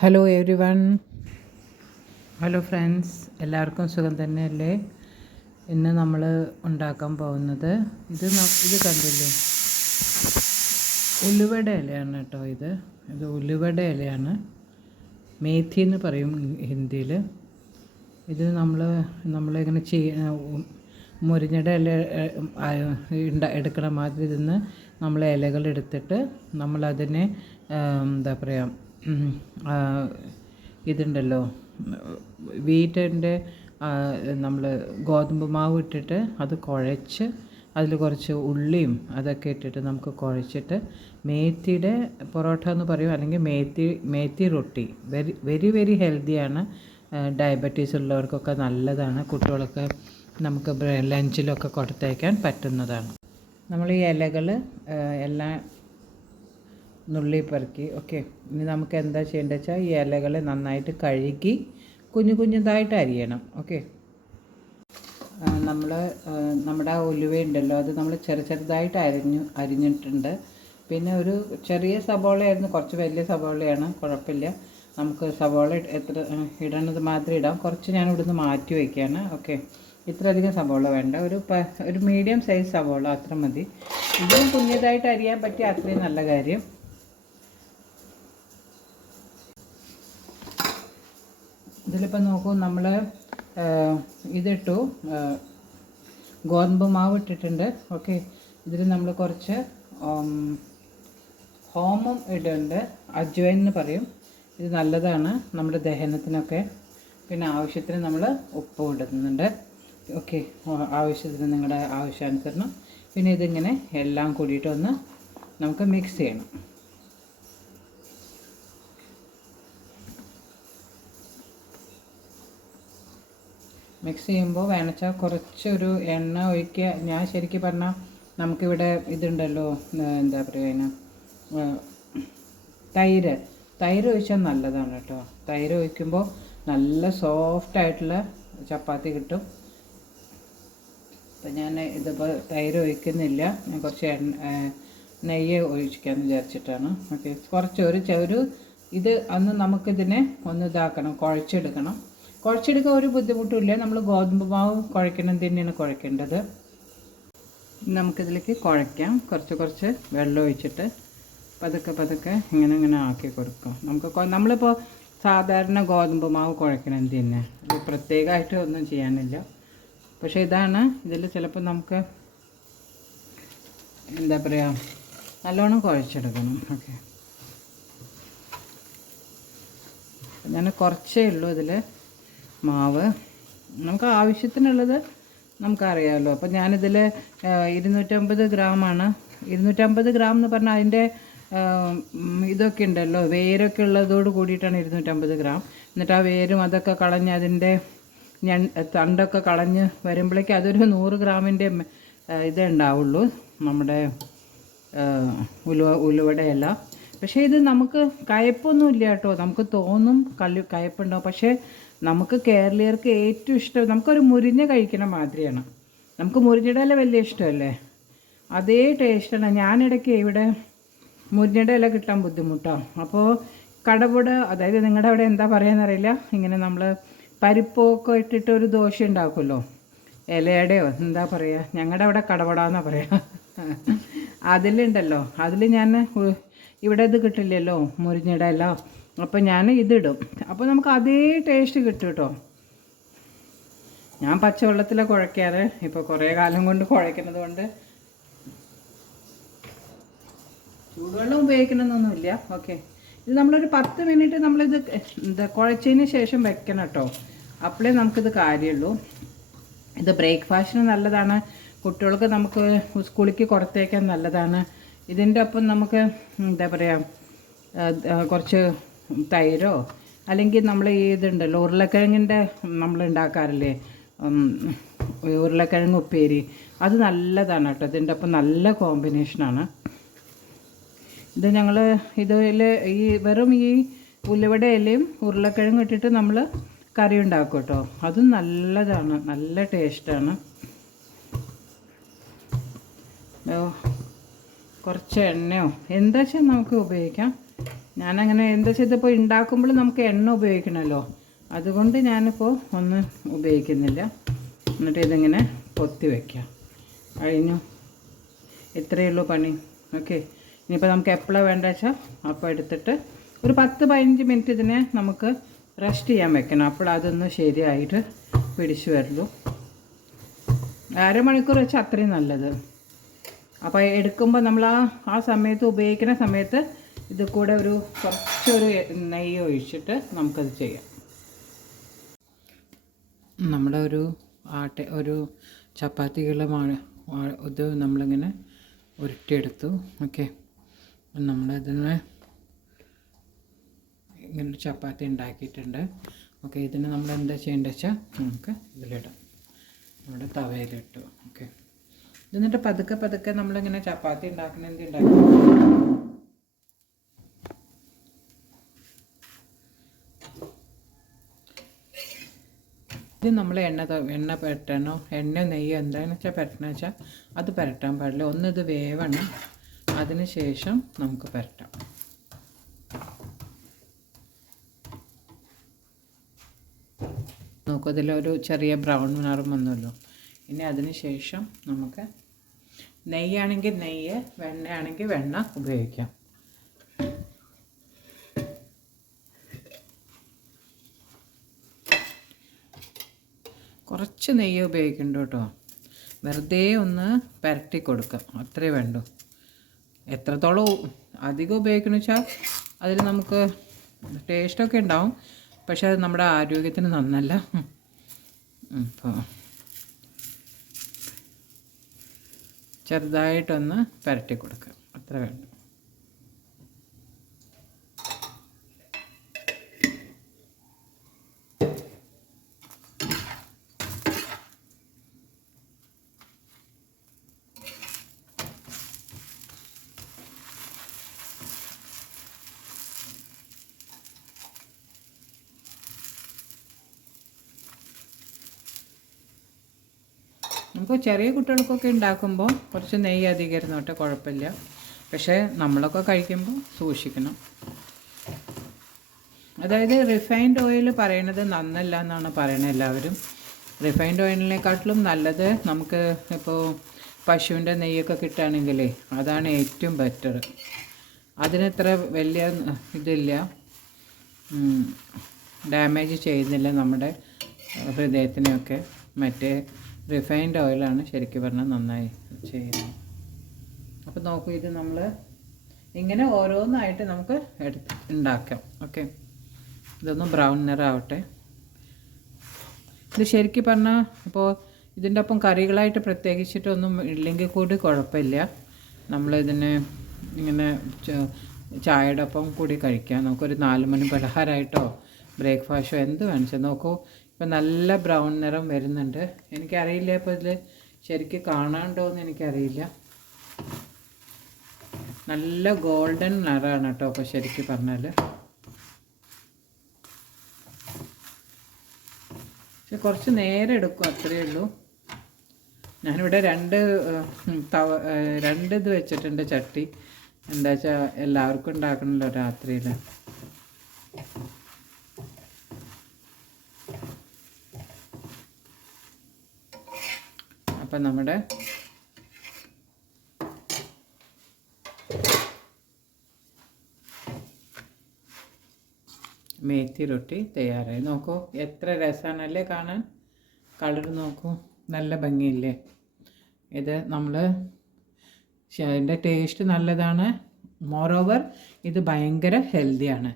Hello every one. Hello friends, എല്ലാവർക്കും സുഖം തന്നെയല്ലേ? ഇന്ന് നമ്മൾ ഉണ്ടാക്കാൻ പോകുന്നത് ഇത് കണ്ടില്ലേ, ഉലുവയുടെ ഇലയാണ് കേട്ടോ. ഇത് ഉലുവയുടെ ഇലയാണ്, മേഥി എന്ന് പറയും ഹിന്ദിയിൽ. ഇത് നമ്മളിങ്ങനെ മുരിങ്ങയുടെ ഇല എടുക്കണ മാതിരി ഇതിന്ന് നമ്മൾ ഇലകൾ എടുത്തിട്ട് നമ്മളതിനെ എന്താ പറയുക, ഇതുണ്ടല്ലോ വീറ്റിൻ്റെ നമ്മൾ ഗോതമ്പ് മാവ് ഇട്ടിട്ട് അത് കുഴച്ച് അതിൽ കുറച്ച് ഉള്ളിയും അതൊക്കെ ഇട്ടിട്ട് നമുക്ക് കുഴച്ചിട്ട് മേത്തിയുടെ പൊറോട്ട എന്ന് പറയും, അല്ലെങ്കിൽ മേത്തി റൊട്ടി. വെരി വെരി ഹെൽത്തിയാണ്. ഡയബറ്റീസ് ഉള്ളവർക്കൊക്കെ നല്ലതാണ്. കുട്ടികളൊക്കെ നമുക്ക് ലഞ്ചിലൊക്കെ കൊടുത്തയക്കാൻ പറ്റുന്നതാണ്. നമ്മൾ ഈ ഇലകൾ എല്ലാം നുള്ളി പെറുക്കി. ഓക്കെ, ഇനി നമുക്ക് എന്താ ചെയ്യേണ്ടത് വെച്ചാൽ ഈ ഇലകൾ നന്നായിട്ട് കഴുകി കുഞ്ഞതായിട്ട് അരിയണം. ഓക്കെ, നമ്മുടെ ഉലുവയുണ്ടല്ലോ, അത് നമ്മൾ ചെറുതായിട്ട് അരിഞ്ഞിട്ടുണ്ട്. പിന്നെ ഒരു ചെറിയ സബോളയായിരുന്നു, കുറച്ച് വലിയ സബോളയാണ്, കുഴപ്പമില്ല. നമുക്ക് സബോള എത്ര ഇടണത് മാത്രം ഇടാം. കുറച്ച് ഞാൻ ഇവിടുന്ന് മാറ്റി വയ്ക്കുകയാണ്. ഓക്കെ, ഇത്രയധികം സബോള വേണ്ട, ഒരു മീഡിയം സൈസ് സബോള അത്ര മതി. ഇതും കുഞ്ഞതായിട്ട് അരിയാൻ പറ്റിയ അത്രയും നല്ല കാര്യം. ഇതിലിപ്പോൾ നോക്കൂ, നമ്മൾ ഇതിട്ടു, ഗോതമ്പ് മാവ് ഇട്ടിട്ടുണ്ട്. ഓക്കെ, ഇതിൽ നമ്മൾ കുറച്ച് ഹോമം ഇടുന്നുണ്ട്, അജ്വൈൻ എന്ന് പറയും. ഇത് നല്ലതാണ് നമ്മുടെ ദഹനത്തിനൊക്കെ. പിന്നെ ആവശ്യത്തിന് നമ്മൾ ഉപ്പ് ഇടുന്നുണ്ട്. ഓക്കെ, ആവശ്യത്തിന് നിങ്ങളുടെ ആവശ്യാനുസരണം. പിന്നെ ഇതിങ്ങനെ എല്ലാം കൂടിയിട്ടൊന്ന് നമുക്ക് മിക്സ് ചെയ്യണം. മിക്സ് ചെയ്യുമ്പോൾ വേണമെച്ചാൽ കുറച്ചൊരു എണ്ണ ഒഴിക്കുക. ഞാൻ ശരിക്കും പറഞ്ഞാൽ നമുക്കിവിടെ ഇതുണ്ടല്ലോ, എന്താ പറയുക, അതിന് തൈര് ഒഴിച്ചാൽ നല്ലതാണ് കേട്ടോ. തൈര് ഒഴിക്കുമ്പോൾ നല്ല സോഫ്റ്റായിട്ടുള്ള ചപ്പാത്തി കിട്ടും. അപ്പം ഞാൻ ഇതിപ്പോൾ തൈര് ഒഴിക്കുന്നില്ല, ഞാൻ കുറച്ച് നെയ്യ് ഒഴിക്കാമെന്ന് വിചാരിച്ചിട്ടാണ്. ഓക്കെ, കുറച്ച് ഇത് അന്ന് നമുക്കിതിനെ ഒന്ന് ഇതാക്കണം, കുഴച്ചെടുക്കണം. ഒരു ബുദ്ധിമുട്ടുമില്ല. നമ്മൾ ഗോതമ്പ് മാവ് കുഴക്കണം തന്നെയാണ് കുഴക്കേണ്ടത്. നമുക്കിതിലേക്ക് കുഴയ്ക്കാം. കുറച്ച് വെള്ളം ഒഴിച്ചിട്ട് പതുക്കെ ഇങ്ങനെ ആക്കി കൊടുക്കും. നമ്മളിപ്പോൾ സാധാരണ ഗോതമ്പ് മാവ് കുഴക്കണം തന്നെ, അത് പ്രത്യേകമായിട്ട് ഒന്നും ചെയ്യാനില്ല. പക്ഷേ ഇതാണ്, ഇതിൽ ചിലപ്പോൾ നമുക്ക് എന്താ പറയുക, നല്ലോണം കുഴച്ചെടുക്കണം. ഓക്കെ, ഞാൻ കുറച്ചേ ഉള്ളൂ ഇതിൽ മാവ്. നമുക്ക് ആവശ്യത്തിനുള്ളത് നമുക്കറിയാമല്ലോ. അപ്പോൾ ഞാനിതിൽ 250 ഗ്രാമാണ്. 250 ഗ്രാം എന്ന് പറഞ്ഞാൽ അതിൻ്റെ ഇതൊക്കെ ഉണ്ടല്ലോ, വേരൊക്കെ ഉള്ളതോട് കൂടിയിട്ടാണ് 250 ഗ്രാം. എന്നിട്ട് ആ വേരും അതൊക്കെ കളഞ്ഞ് അതിൻ്റെ തണ്ടൊക്കെ കളഞ്ഞ് വരുമ്പോഴേക്കും അതൊരു 100 ഗ്രാമിൻ്റെ ഇതേ ഉണ്ടാവുള്ളൂ നമ്മുടെ ഉലുവയുടെ ഇല. പക്ഷേ ഇത് നമുക്ക് കയ്പ്പൊന്നും ഇല്ല കേട്ടോ. നമുക്ക് തോന്നും കയ്പ്പുണ്ടാവും, പക്ഷേ നമുക്ക് കേരളീയർക്ക് ഏറ്റവും ഇഷ്ടം നമുക്കൊരു മുരിഞ്ഞ കഴിക്കണ മാതിരിയാണ്. നമുക്ക് മുരിഞ്ഞയുടെ ഇല വലിയ ഇഷ്ടമല്ലേ, അതേ ടേസ്റ്റാണ്. ഞാനിടയ്ക്ക് ഇവിടെ മുരിഞ്ഞയുടെ ഇല കിട്ടാൻ ബുദ്ധിമുട്ടാണ്. അപ്പോൾ കടപുട, അതായത് നിങ്ങളുടെ അവിടെ എന്താ പറയുകയെന്നറിയില്ല, ഇങ്ങനെ നമ്മൾ പരിപ്പൊക്കെ ഇട്ടിട്ട് ഒരു ദോശ ഉണ്ടാക്കുമല്ലോ, ഇലയുടെയോ എന്താ പറയുക, ഞങ്ങളുടെ അവിടെ കടപുട എന്നാണ് പറയുക. അതിലുണ്ടല്ലോ, അതിൽ ഞാൻ ഇവിടെ ഇത് കിട്ടില്ലല്ലോ മുരിഞ്ഞയുടെ ഇല, അപ്പോൾ ഞാൻ ഇതിടും. അപ്പോൾ നമുക്ക് അതേ ടേസ്റ്റ് കിട്ടും കേട്ടോ. ഞാൻ പച്ചവെള്ളത്തിലാണ് കുഴയ്ക്കാറ്, ഇപ്പോൾ കുറേ കാലം കൊണ്ട് കുഴയ്ക്കുന്നത് കൊണ്ട് ചൂടുവെള്ളം ഉപയോഗിക്കണമെന്നൊന്നുമില്ല. ഓക്കെ, ഇത് നമ്മളൊരു 10 മിനിറ്റ് നമ്മളിത് കുഴച്ചതിന് ശേഷം വെക്കണം കേട്ടോ. അപ്പോഴേ നമുക്കിത് കാര്യമുള്ളൂ. ഇത് ബ്രേക്ക്ഫാസ്റ്റിന് നല്ലതാണ്, കുട്ടികൾക്ക് നമുക്ക് സ്കൂളിലേക്ക് കൊടുത്തേക്കാൻ നല്ലതാണ്. ഇതിൻ്റെ ഒപ്പം നമുക്ക് എന്താ പറയുക, കുറച്ച് തൈരോ അല്ലെങ്കിൽ നമ്മൾ ഇതുണ്ടല്ലോ ഉരുളക്കിഴങ്ങിൻ്റെ നമ്മൾ ഉണ്ടാക്കാറില്ലേ, ഉരുളക്കിഴങ്ങ് ഉപ്പേരി, അത് നല്ലതാണ് കേട്ടോ. ഇതിൻ്റെ ഒപ്പം നല്ല കോമ്പിനേഷനാണ്. ഇത് ഞങ്ങൾ ഈ വെറും ഈ ഉലുവയുടെ ഇലയും ഉരുളക്കിഴങ്ങും ഇട്ടിട്ട് നമ്മൾ കറി ഉണ്ടാക്കും കേട്ടോ. അതും നല്ലതാണ്, നല്ല ടേസ്റ്റാണ്. കുറച്ച് എണ്ണയോ എന്താ വെച്ചാൽ നമുക്ക് ഉപയോഗിക്കാം. ഞാനങ്ങനെ എന്താ വെച്ചാൽ ഇതിപ്പോൾ ഉണ്ടാക്കുമ്പോൾ നമുക്ക് എണ്ണ ഉപയോഗിക്കണമല്ലോ, അതുകൊണ്ട് ഞാനിപ്പോൾ ഒന്നും ഉപയോഗിക്കുന്നില്ല. എന്നിട്ട് ഇതിങ്ങനെ പൊത്തി വയ്ക്കാം. കഴിഞ്ഞു, ഇത്രയേ ഉള്ളൂ പണി. ഓക്കെ, ഇനിയിപ്പോൾ നമുക്ക് എപ്പോഴാണ് വേണ്ടത് വെച്ചാൽ അപ്പോൾ എടുത്തിട്ട് ഒരു 10-15 മിനിറ്റ് ഇതിനെ നമുക്ക് റെസ്റ്റ് ചെയ്യാൻ വെക്കണം. അപ്പോൾ അതൊന്ന് ശരിയായിട്ട് പിടിച്ചു വരുള്ളൂ. അരമണിക്കൂർ വെച്ചാൽ അത്രയും നല്ലത്. അപ്പോൾ എടുക്കുമ്പോൾ നമ്മൾ ആ സമയത്ത് ഉപയോഗിക്കുന്ന സമയത്ത് ഇത് കൂടെ കുറച്ചൊരു നെയ്യ് ഒഴിച്ചിട്ട് നമുക്കത് ചെയ്യാം. നമ്മുടെ ഒരു ചപ്പാത്തിക്കുള്ള ഇത് നമ്മളിങ്ങനെ ഉരുട്ടിയെടുത്തു. ഓക്കെ, നമ്മളിതിന് ഇങ്ങനെ ചപ്പാത്തി ഉണ്ടാക്കിയിട്ടുണ്ട്. ഓക്കെ, ഇതിന് നമ്മൾ എന്താ ചെയ്യേണ്ടത് വെച്ചാൽ നമുക്ക് ഇതിലിടാം, നമ്മുടെ തവയിലിട്ടു. ഓക്കെ, എന്നിട്ട് പതുക്കെ നമ്മളിങ്ങനെ ചപ്പാത്തി ഉണ്ടാക്കണമെങ്കിൽ ഇത് നമ്മൾ എണ്ണ പുരട്ടണോ, എണ്ണ നെയ്യോ എന്താണെന്ന് വെച്ചാൽ പുരട്ടണമെന്ന് വെച്ചാൽ അത് പുരട്ടാൻ പാടില്ല. ഒന്നിത് വേവണം, അതിന് ശേഷം നമുക്ക് പുരട്ടാം. നോക്കൂ, അതിലൊരു ചെറിയ ബ്രൗൺ നിറം വന്നല്ലോ. ഇനി അതിന് ശേഷം നമുക്ക് നെയ്യാണെങ്കിൽ നെയ്യ്, വെണ്ണയാണെങ്കിൽ വെണ്ണ ഉപയോഗിക്കാം. കുറച്ച് നെയ്യ് ഉപയോഗിക്കണ്ട കേട്ടോ, വെറുതെ ഒന്ന് പുരട്ടി കൊടുക്കാം, അത്രേ വേണ്ടൂ. എത്രത്തോളം അധികം ഉപയോഗിക്കണമെന്ന് വെച്ചാൽ അതിൽ നമുക്ക് ടേസ്റ്റൊക്കെ ഉണ്ടാവും, പക്ഷെ അത് നമ്മുടെ ആരോഗ്യത്തിന് നന്നല്ല. അപ്പോൾ ചെറുതായിട്ടൊന്ന് പുരട്ടി കൊടുക്കുക, അത്ര വേണ്ട. നമുക്ക് ചെറിയ കുട്ടികൾക്കൊക്കെ ഉണ്ടാക്കുമ്പോൾ കുറച്ച് നെയ്യ് അധികം ഇരുന്നോട്ടെ, കുഴപ്പമില്ല. പക്ഷേ നമ്മളൊക്കെ കഴിക്കുമ്പോൾ സൂക്ഷിക്കണം. അതായത് റിഫൈൻഡ് ഓയിൽ പറയണത് നന്നല്ല എന്നാണ് പറയണത് എല്ലാവരും. റിഫൈൻഡ് ഓയിലിനെക്കാട്ടിലും നല്ലത് നമുക്ക് ഇപ്പോൾ പശുവിൻ്റെ നെയ്യൊക്കെ കിട്ടുകയാണെങ്കിലേ അതാണ് ഏറ്റവും ബെറ്റർ. അതിനത്ര വലിയ ഇതില്ല, ഡാമേജ് ചെയ്യുന്നില്ല നമ്മുടെ ഹൃദയത്തിനെയൊക്കെ. മറ്റേ റിഫൈൻഡ് ഓയിലാണ് ശരിക്കും പറഞ്ഞാൽ നന്നായി ചെയ്യുന്നത്. അപ്പോൾ നോക്കൂ, ഇത് നമ്മൾ ഇങ്ങനെ ഓരോന്നായിട്ട് നമുക്ക് ഉണ്ടാക്കാം. ഓക്കെ, ഇതൊന്ന് ബ്രൗൺ നിറമാവട്ടെ. ഇത് ശരിക്കും പറഞ്ഞാൽ ഇപ്പോൾ ഇതിൻ്റെ ഒപ്പം കറികളായിട്ട് പ്രത്യേകിച്ചിട്ടൊന്നും ഇല്ലെങ്കിൽ കൂടി കുഴപ്പമില്ല. നമ്മളിതിനെ ഇങ്ങനെ ചായയുടെ ഒപ്പം കൂടി കഴിക്കാം. നമുക്കൊരു 4 മണി പലഹാരമായിട്ടോ ബ്രേക്ക്ഫാസ്റ്റോ എന്ത് വേണിച്ചാൽ. നോക്കൂ, ഇപ്പം നല്ല ബ്രൗൺ നിറം വരുന്നുണ്ട്. എനിക്കറിയില്ല ഇപ്പോൾ ഇതിൽ ശരിക്കും കാണാണ്ടോയെന്ന് എനിക്കറിയില്ല. നല്ല ഗോൾഡൻ നിറമാണ് കേട്ടോ അപ്പോൾ ശരിക്കും പറഞ്ഞാൽ. പക്ഷെ കുറച്ച് നേരം എടുക്കും, അത്രയേ ഉള്ളൂ. ഞാനിവിടെ രണ്ട് ഇത് വെച്ചിട്ടുണ്ട് ചട്ടി. എന്താ വെച്ചാൽ എല്ലാവർക്കും ഉണ്ടാക്കണമല്ലോ രാത്രിയിൽ. അപ്പം നമ്മുടെ മേത്തി റൊട്ടി തയ്യാറായി. നോക്കൂ, എത്ര രസമാണല്ലേ കാണാൻ. കളർ നോക്കൂ, നല്ല ഭംഗിയില്ലേ. ഇത് ഇതിൻ്റെ ടേസ്റ്റ് നല്ലതാണ്. മോറോവർ ഇത് ഭയങ്കര ഹെൽത്തിയാണ്.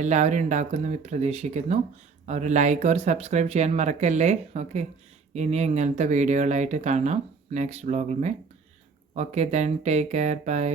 എല്ലാവരും ഉണ്ടാക്കുന്നു പ്രതീക്ഷിക്കുന്നു. ഒരു ലൈക്ക് ഓർ സബ്സ്ക്രൈബ് ചെയ്യാൻ മറക്കല്ലേ. ഓക്കെ, ഇനി ഇങ്ങനത്തെ വീഡിയോകളായിട്ട് കാണാം നെക്സ്റ്റ് വ്ളോഗിൽ. Okay, then take care, by.